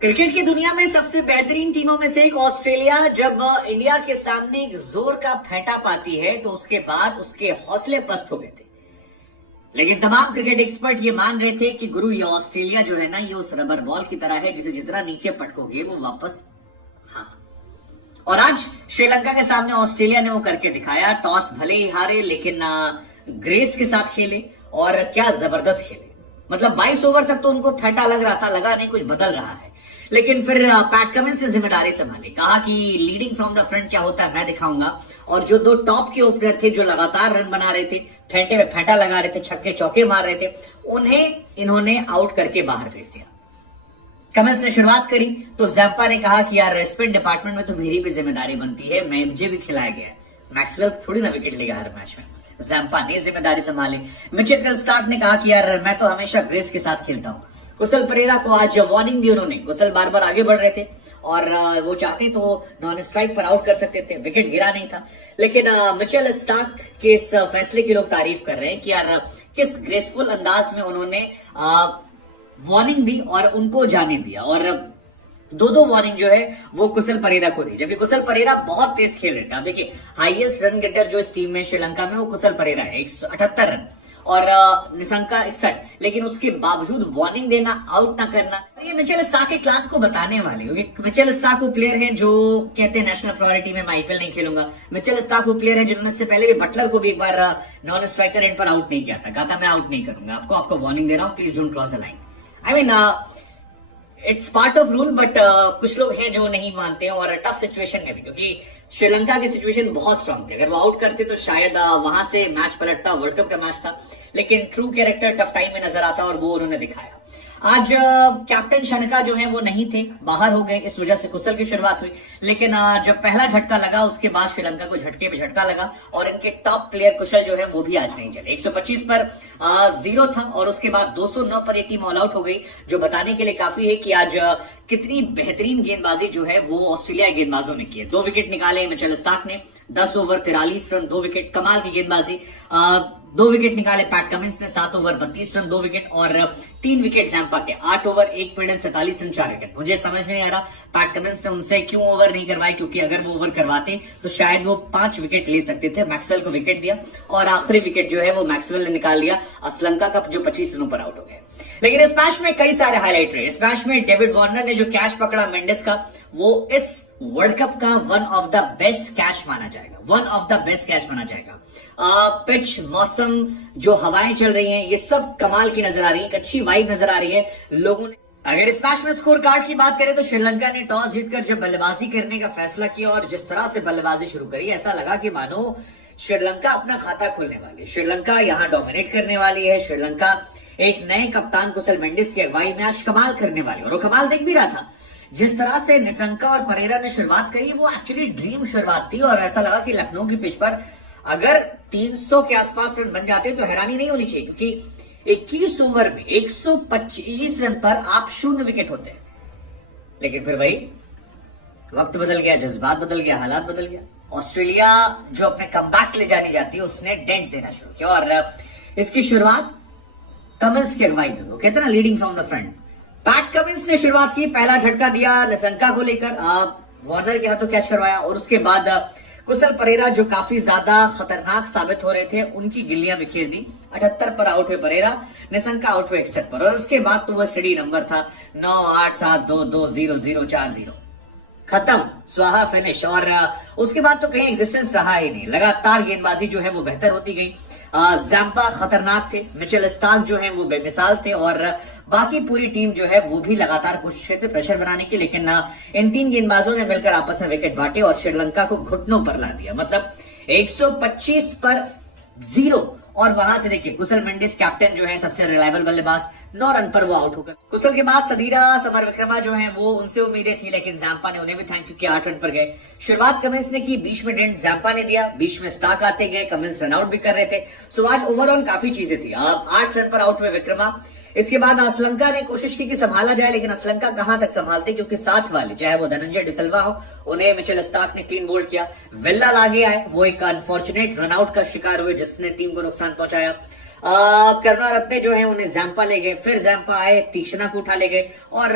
Cricket की दुनिया में सबसे बेहतरीन टीमों में से एक ऑस्ट्रेलिया जब इंडिया के सामने एक जोर का फेंटा पाती है तो उसके बाद उसके हौसले पस्त हो गए थे। लेकिन तमाम क्रिकेट एक्सपर्ट ये मान रहे थे कि गुरु ये ऑस्ट्रेलिया जो है ना, ये उस रबर बॉल की तरह है जिसे जितना नीचे पटकोगे वो वापस। हाँ, और आज श्रीलंका के सामने ऑस्ट्रेलिया ने वो करके दिखाया। टॉस भले ही हारे लेकिन ग्रेस के साथ खेले और क्या जबरदस्त खेले। मतलब 22 ओवर तक तो उनको फेंटा लग रहा था, लगा नहीं कुछ बदल रहा है। लेकिन फिर पैट कमिंस ने जिम्मेदारी संभाली, कहा कि लीडिंग फ्रॉम द फ्रंट क्या होता है मैं दिखाऊंगा। और जो दो टॉप के ओपनर थे जो लगातार रन बना रहे थे, फेंटे में फेंटा लगा रहे थे, छक्के चौके मार रहे थे, उन्हें इन्होंने आउट करके बाहर भेज दिया। कमिंस ने शुरुआत करी तो जैम्पा ने कहा कि यार स्पिन डिपार्टमेंट में तो मेरी भी जिम्मेदारी बनती है, मुझे भी खिलाया गया है। मैक्सवेल थोड़ी ना विकेट लेगा हर मैच में, जैम्पा ने जिम्मेदारी संभाली। मिचेल स्टार्क ने कहा कि यार मैं तो हमेशा ग्रेस के साथ खेलता हूं। कुशल परेरा को आज वार्निंग दी उन्होंने। कुशल बार बार आगे बढ़ रहे थे और वो चाहते तो नॉन स्ट्राइक पर आउट कर सकते थे, विकेट गिरा नहीं था। लेकिन मिचेल स्टार्क के इस फैसले की लोग तारीफ कर रहे हैं कि यार किस ग्रेसफुल अंदाज में उन्होंने वार्निंग दी और उनको जाने दिया। और दो वार्निंग जो है वो कुशल परेरा को दी, जबकि कुशल परेरा बहुत तेज खेल रहे थे। आप देखिए हाईएस्ट रन गेटर जो इस टीम में श्रीलंका में वो कुशल परेरा है, 178 रन और निशंका 61। लेकिन उसके बावजूद वार्निंग देना, आउट ना करना, ये मिचेल स्टार्क के क्लास को बताने वाले हो। मिचेल स्टार्क वो प्लेयर हैं जो कहते हैं नेशनल प्रायोरिटी में मैं आईपीएल नहीं खेलूंगा। मिचेल स्टार्क वो प्लेयर है जिन्होंने इससे पहले भी बटलर को भी एक बार नॉन स्ट्राइकर एंड पर आउट नहीं किया था, कहा था मैं आउट नहीं करूंगा, आपको वार्निंग दे रहा हूं, please don't cross the line. I mean it's part of rule, but कुछ लोग हैं जो नहीं मानते हैं। और टफ सिचुएशन में भी, क्योंकि श्रीलंका की सिचुएशन बहुत स्ट्रांग थी, अगर वो आउट करते तो शायद वहां से मैच पलटता, वर्ल्ड कप का मैच था। लेकिन ट्रू कैरेक्टर टफ टाइम में नजर आता और वो उन्होंने दिखाया। आज कैप्टन शनका जो है वो नहीं थे, बाहर हो गए, इस वजह से कुशल की शुरुआत हुई। लेकिन जब पहला झटका लगा उसके बाद श्रीलंका को झटके पे झटका लगा और इनके टॉप प्लेयर कुशल जो है वो भी आज नहीं चले। 125 पर 0 था और उसके बाद 209 पर ये टीम ऑल आउट हो गई, जो बताने के लिए काफी है कि आज कितनी बेहतरीन गेंदबाजी जो है वो ऑस्ट्रेलिया गेंदबाजों ने की है। 2 विकेट निकाले मिचेल स्टार्क ने, 10 ओवर 43 रन, 2 विकेट, कमाल की गेंदबाजी। 2 विकेट निकाले पैट कमिंस ने, 7 ओवर 32 रन, 2 विकेट और 3 विकेट जैम्पा के, 8 ओवर 1 मिनट 47 रन, 4 विकेट। मुझे समझ में नहीं आ रहा पैट कमिंस ने उनसे क्यों ओवर नहीं करवाए, क्योंकि अगर वो ओवर करवाते तो शायद वो 5 विकेट ले सकते थे। मैक्सवेल को विकेट दिया और आखिरी विकेट जो है वो मैक्सवेल ने निकाल लिया, श्रीलंका का जो 25 रनों पर आउट हो गए। लेकिन इस मैच में कई सारे हाईलाइट रहे। इस मैच में डेविड वार्नर ने जो कैच पकड़ा मेंडिस का, वो इस वर्ल्ड कप का one of the best catch माना जाएगा, one of the best catch माना जाएगा। पिच, मौसम, जो हवाएं चल रही हैं, ये सब कमाल की नजर आ रही है, एक अच्छी वाइब नजर आ रही है लोगों ने। अगर इस मैच में स्कोर कार्ड की बात करें तो श्रीलंका ने टॉस जीतकर जब बल्लेबाजी करने का फैसला किया और जिस तरह से बल्लेबाजी शुरू करी, ऐसा लगा कि मानो श्रीलंका अपना खाता खोलने वाली है, श्रीलंका यहां डोमिनेट करने वाली है। श्रीलंका एक नए कप्तान कुशल मेंडिस की अगुवाई में आज कमाल करने वाली, और वो कमाल दिख भी रहा था। जिस तरह से निशंका और परेरा ने शुरुआत करी वो एक्चुअली ड्रीम शुरुआत थी और ऐसा लगा कि लखनऊ की पिच पर अगर 300 के आसपास रन बन जाते तो हैरानी नहीं होनी चाहिए, क्योंकि 21 ओवर में 125 रन पर आप 0 विकेट होते हैं। लेकिन फिर वही वक्त बदल गया, जज्बात बदल गया, हालात बदल गया। ऑस्ट्रेलिया जो अपने कमबैक ले जानी जाती है उसने डेंट देना शुरू किया और इसकी शुरुआत कमिंस की अगुवाई में, वो कहते हैं ना leading from the front. PAT Cummins ने शुरुआत की, पहला झटका दिया निशंका को लेकर, वार्नर के हाथों कैच करवाया और उसके बाद कुशल परेरा जो काफी ज्यादा खतरनाक साबित हो रहे थे उनकी गिल्लियां बिखेर दी। 78 पर आउट हुए परेरा, निशंका आउट हुए 61 पर और उसके बाद तो वह स्टडी नंबर था 9, 8, 7, 2, 2, 0, 0, 4, 0, खत्म, स्वाहा, फिनिश। और उसके बाद तो कहीं एग्जिस्टेंस रहा ही नहीं। लगातार गेंदबाजी जो है वो बेहतर होती गई। जैम्पा खतरनाक थे, मिचेल स्टार्क जो है वो बेमिसाल थे और बाकी पूरी टीम जो है वो भी लगातार कोशिश करते प्रेशर बनाने की। लेकिन इन 3 गेंदबाजों ने मिलकर आपस में विकेट बांटे और श्रीलंका को घुटनों पर ला दिया। मतलब 125 पर 0 और वहां से देखिए कुशल मेंडिस कैप्टन जो है सबसे रिलायबल बल्लेबाज, 9 रन पर वो आउट होकर। कुशल के बाद सदीरा, समर विक्रमा जो है वो उनसे उम्मीदें थी, लेकिन जैम्पा ने उन्हें भी थैंक यू किया, 8 रन पर गए। शुरुआत कमिंस ने की, बीच में डेंट जैम्पा ने दिया, बीच में स्टार्क आते गए, कमिंस रन आउट भी कर रहे थे। सो आज ओवरऑल काफी चीजें थी। 8 रन पर आउट हुए विक्रमा। इसके बाद श्रीलंका ने कोशिश की कि संभाला जाए, लेकिन श्रीलंका कहां तक संभालते, क्योंकि साथ वाले चाहे वो धनंजय डिसिल्वा हो, उन्हें मिचेल स्टार्क ने क्लीन बोल्ड किया। वेल्लाल आगे आए, वो एक अनफॉर्चुनेट रनआउट का शिकार हुए जिसने टीम को नुकसान पहुंचाया। करुणा रत्ने जो है उन्हें जैम्पा ले गए, फिर जैम्पा आए, तीक्ष्णा को उठा ले गए और